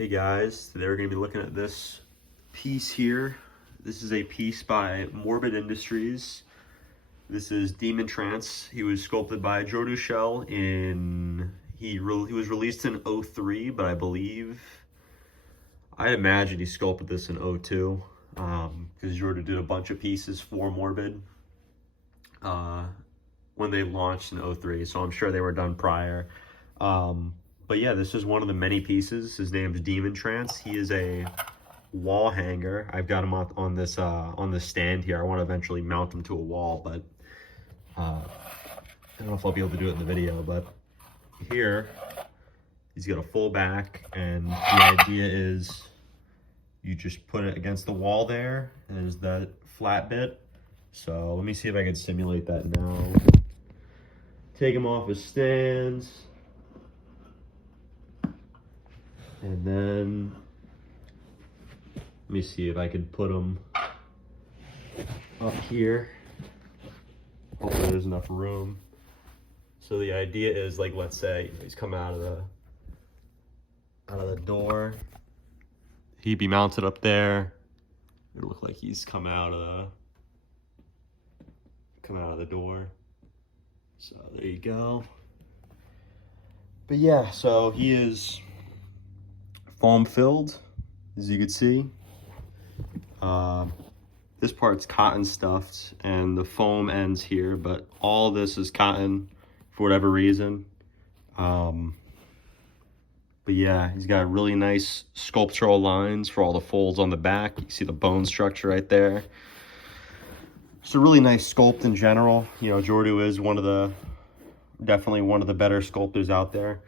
Hey guys, today we're going to be looking at this piece here. This is a piece by Morbid Industries. This is Demon Trance. He was sculpted by Jordu Schell in, he was released in 03, but I imagine he sculpted this in 02, because Jordu did a bunch of pieces for Morbid when they launched in 03, so I'm sure they were done prior. But yeah, this is one of the many pieces. His name's Demon Trance. He is a wall hanger. I've got him on this stand here. I want to eventually mount him to a wall, but I don't know if I'll be able to do it in the video. But here, he's got a full back, and the idea is you just put it against the wall there. And there's that flat bit. So let me see if I can simulate that now. Take him off his stands. And then, let me see if I could put them up here. Hopefully there's enough room. So the idea is, like, let's say he's come out of the door. He'd be mounted up there. It would look like he's come out of the door. So there you go. But yeah, so he is foam filled, as you can see. This part's cotton stuffed and the foam ends here, but all this is cotton for whatever reason. But yeah, he's got really nice sculptural lines for all the folds on the back. You see the bone structure right there. It's a really nice sculpt in general. You know, Jordu is definitely one of the better sculptors out there.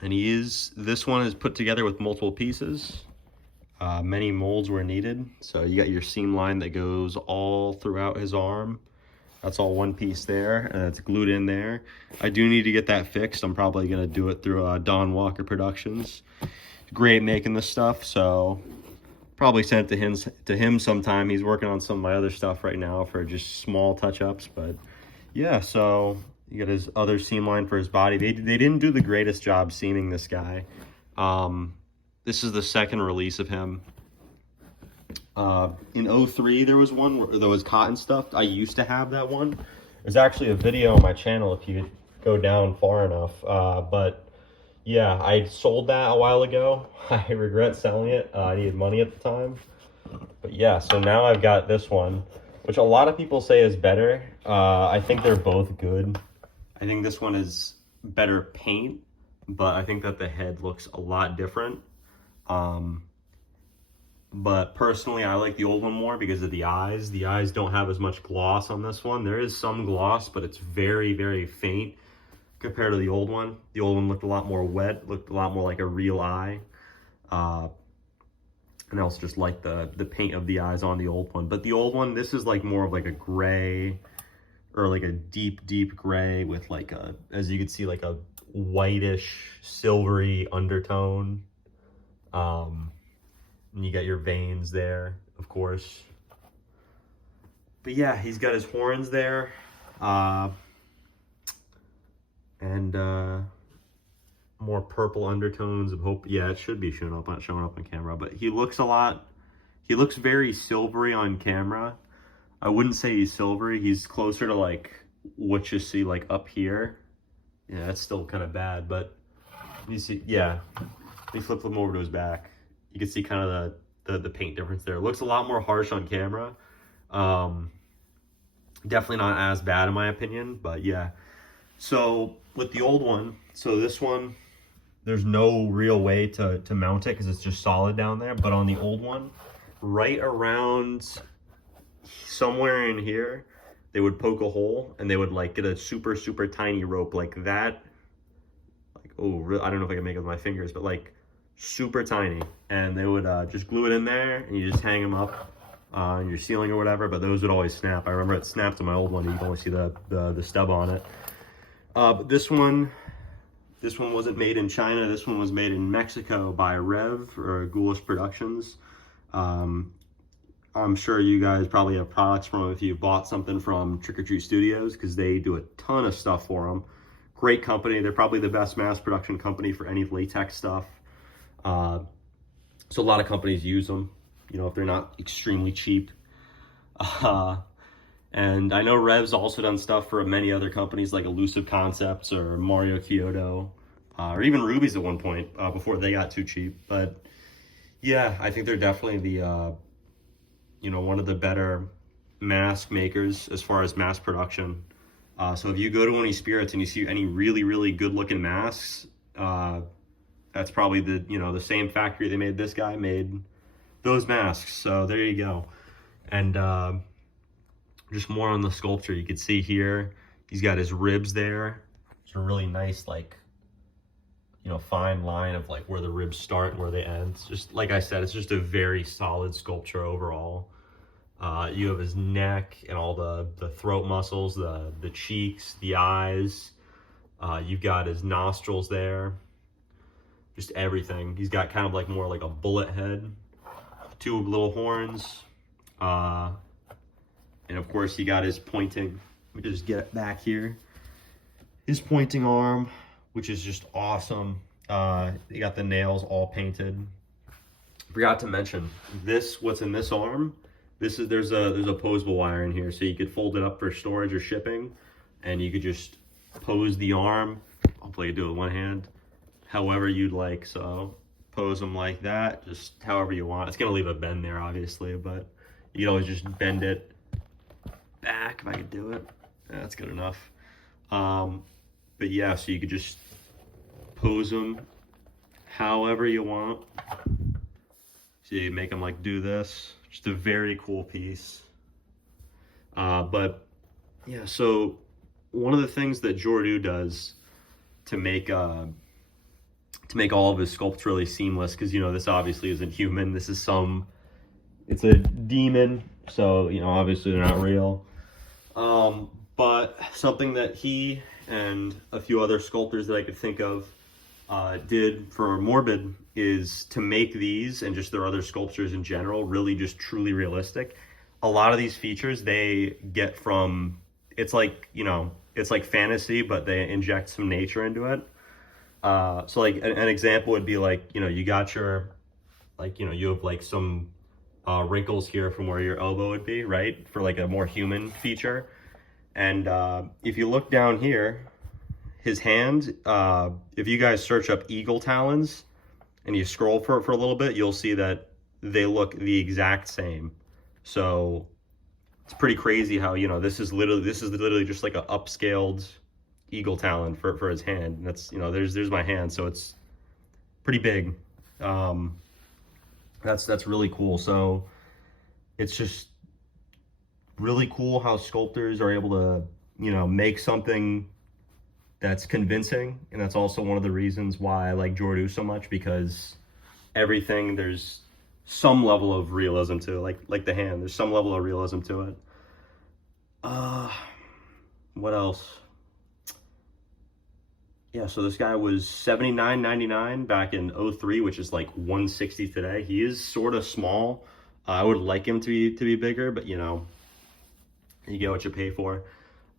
And this one is put together with multiple pieces. Many molds were needed. So you got your seam line that goes all throughout his arm. That's all one piece there, and it's glued in there. I do need to get that fixed. I'm probably gonna do it through Don Walker Productions. Great making this stuff, so probably send it to him sometime. He's working on some of my other stuff right now for just small touch-ups, but yeah, so you got his other seam line for his body. They didn't do the greatest job seaming this guy. This is the second release of him. In 03, there was one where there was cotton stuffed. I used to have that one. There's actually a video on my channel if you go down far enough. But yeah, I sold that a while ago. I regret selling it. I needed money at the time. But yeah, so now I've got this one, which a lot of people say is better. I think they're both good. I think this one is better paint, but I think that the head looks a lot different. But personally, I like the old one more because of the eyes. The eyes don't have as much gloss on this one. There is some gloss, but it's very, very faint compared to the old one. The old one looked a lot more wet, looked a lot more like a real eye. And I also just like the paint of the eyes on the old one. But the old one, this is like more of like a gray, or like a deep, deep gray with like a, as you can see, like a whitish, silvery undertone. And you got your veins there, of course. But yeah, he's got his horns there. And more purple undertones of hope. Yeah, it should be showing up on camera, but he looks very silvery on camera. I wouldn't say he's silvery. He's closer to like what you see like up here. Yeah, that's still kind of bad, but you see, yeah. Let me flip him over to his back. You can see kind of the paint difference there. It looks a lot more harsh on camera. Definitely not as bad in my opinion, but yeah. So with the old one, so this one, there's no real way to mount it because it's just solid down there. But on the old one, right around somewhere in here, they would poke a hole and they would like get a super, super tiny rope like that. Like, oh, I don't know if I can make it with my fingers, but like super tiny. And they would just glue it in there and you just hang them up on your ceiling or whatever, but those would always snap. I remember it snapped on my old one. You can only see the stub on it. But this one wasn't made in China. This one was made in Mexico by Rev, or Ghoulish Productions. I'm sure you guys probably have products from them if you bought something from Trick or Treat Studios, because they do a ton of stuff for them. Great company. They're probably the best mass production company for any latex stuff. So a lot of companies use them, you know, if they're not extremely cheap. And I know Rev's also done stuff for many other companies like Elusive Concepts or Mario Kyoto, or even Ruby's at one point before they got too cheap. But yeah, I think they're definitely the, you know, one of the better mask makers as far as mass production. So if you go to any spirits and you see any really, really good looking masks, that's probably the, you know, the same factory they made this guy made those masks. So there you go. And just more on the sculpture, you can see here, he's got his ribs there. It's a really nice, like, you know, fine line of like where the ribs start and where they end. It's just, like I said, it's just a very solid sculpture overall. You have his neck and all the throat muscles, the cheeks, the eyes. You've got his nostrils there. Just everything. He's got kind of like more like a bullet head. 2 little horns. And of course he got his pointing. Let me just get it back here. His pointing arm, which is just awesome. He got the nails all painted. Forgot to mention this. What's in this arm? This is there's a posable wire in here, so you could fold it up for storage or shipping, and you could just pose the arm. Hopefully, you do it with one hand, however you'd like. So pose them like that, just however you want. It's gonna leave a bend there, obviously, but you can always just bend it back if I could do it. Yeah, that's good enough. But yeah, so you could just pose them however you want. So you make them like do this. Just a very cool piece. But yeah, so one of the things that Jordu does to make all of his sculpts really seamless, because you know this obviously isn't human. This is it's a demon, so you know obviously they're not real. But something that he and a few other sculptors that I could think of did for Morbid is to make these and just their other sculptures in general really just truly realistic. A lot of these features they get from, it's like, you know, it's like fantasy, but they inject some nature into it. So like an example would be like, you know, you got your, like, you know, you have like some wrinkles here from where your elbow would be, right? For like a more human feature. And if you look down here, his hand, if you guys search up eagle talons and you scroll for a little bit, you'll see that they look the exact same. So it's pretty crazy how, you know, this is literally just like a upscaled eagle talon for his hand. And that's, you know, there's my hand, so it's pretty big. That's really cool. So it's just really cool how sculptors are able to, you know, make something that's convincing. And that's also one of the reasons why I like Jordu so much, because everything, there's some level of realism to it. Like the hand, there's some level of realism to it. What else? Yeah, so this guy was $79.99 back in 03, which is like $160 today. He is sort of small. I would like him to be bigger, but you know, you get what you pay for.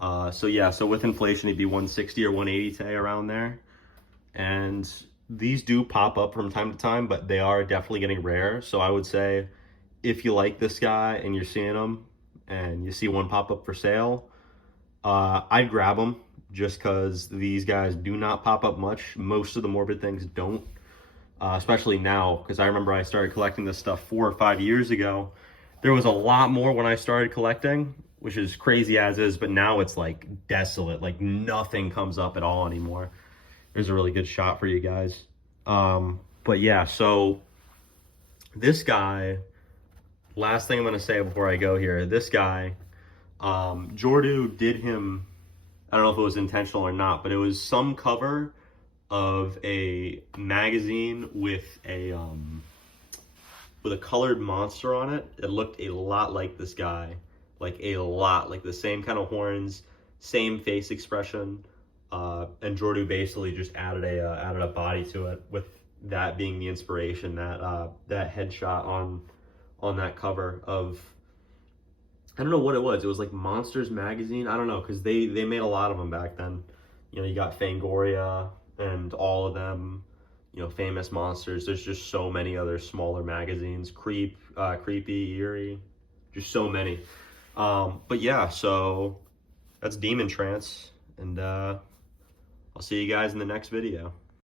So yeah, so with inflation, it'd be 160 or 180 today, around there. And these do pop up from time to time, but they are definitely getting rare. So I would say if you like this guy and you're seeing him and you see one pop up for sale, I'd grab him, just because these guys do not pop up much. Most of the Morbid things don't, especially now, because I remember I started collecting this stuff 4 or 5 years ago. There was a lot more when I started collecting, which is crazy as is, but now it's like desolate, like nothing comes up at all anymore. There's a really good shot for you guys. But yeah, so this guy, last thing I'm gonna say before I go here, this guy, Jordu did him, I don't know if it was intentional or not, but it was some cover of a magazine with a colored monster on it. It looked a lot like this guy, like a lot, like the same kind of horns, same face expression, and Jordu basically just added a body to it, with that being the inspiration, that headshot on that cover of, I don't know what it was. It was like Monsters magazine. I don't know, because they made a lot of them back then. You know, you got Fangoria and all of them, you know, famous monsters. There's just so many other smaller magazines. Creepy, Eerie, just so many. But yeah, so that's Demon Trance, and I'll see you guys in the next video.